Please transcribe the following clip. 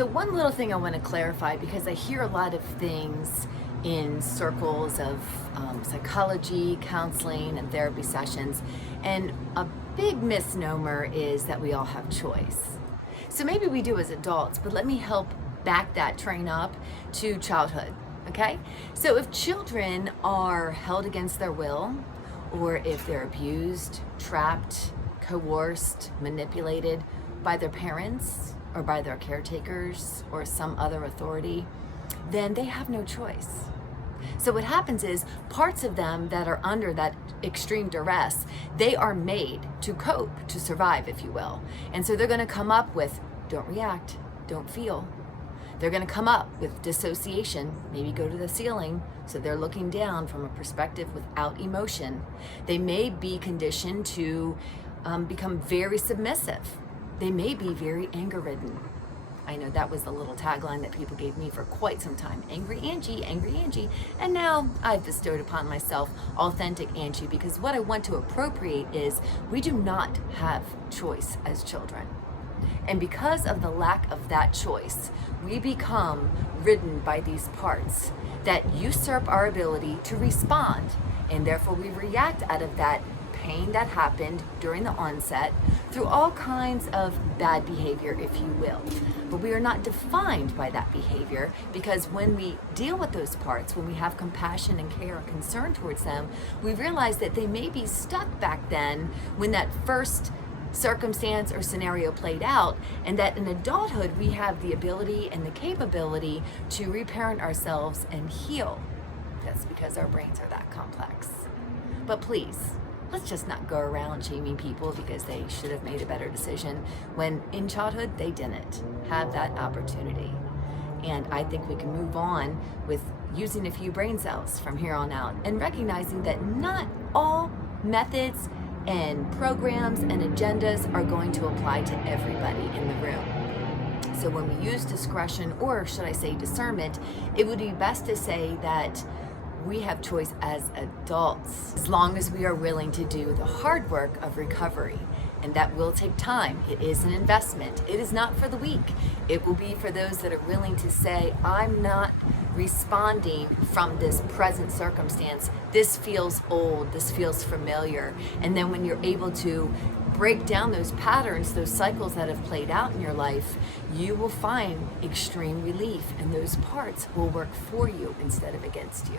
So one little thing I want to clarify, because I hear a lot of things in circles of psychology, counseling, and therapy sessions, and a big misnomer is that we all have choice. So maybe we do as adults, but let me help back that train up to childhood, okay? So if children are held against their will, or if they're abused, trapped, coerced, manipulated by their parents, or by their caretakers or some other authority, then they have no choice. So what happens is parts of them that are under that extreme duress, they are made to cope, to survive, if you will. And so they're going to come up with don't react, don't feel. They're going to come up with dissociation, maybe go to the ceiling, so they're looking down from a perspective without emotion. They may be conditioned to become very submissive. They may be very anger-ridden. I know that was the little tagline that people gave me for quite some time. Angry Angie, angry Angie. And now I've bestowed upon myself authentic Angie, because what I want to appropriate is we do not have choice as children. And because of the lack of that choice, we become ridden by these parts that usurp our ability to respond. And therefore we react out of that pain that happened during the onset through all kinds of bad behavior, if you will. But we are not defined by that behavior, because when we deal with those parts, when we have compassion and care and concern towards them, we realize that they may be stuck back then when that first circumstance or scenario played out, and that in adulthood we have the ability and the capability to reparent ourselves and heal. That's because our brains are that complex. But please, let's just not go around shaming people because they should have made a better decision when in childhood they didn't have that opportunity. And I think we can move on with using a few brain cells from here on out and recognizing that not all methods and programs and agendas are going to apply to everybody in the room. So when we use discretion, or should I say discernment, it would be best to say that we have choice as adults, as long as we are willing to do the hard work of recovery. And that will take time. It is an investment. It is not for the weak. It will be for those that are willing to say, I'm not responding from this present circumstance. This feels old. This feels familiar. And then when you're able to break down those patterns, those cycles that have played out in your life, you will find extreme relief, and those parts will work for you instead of against you.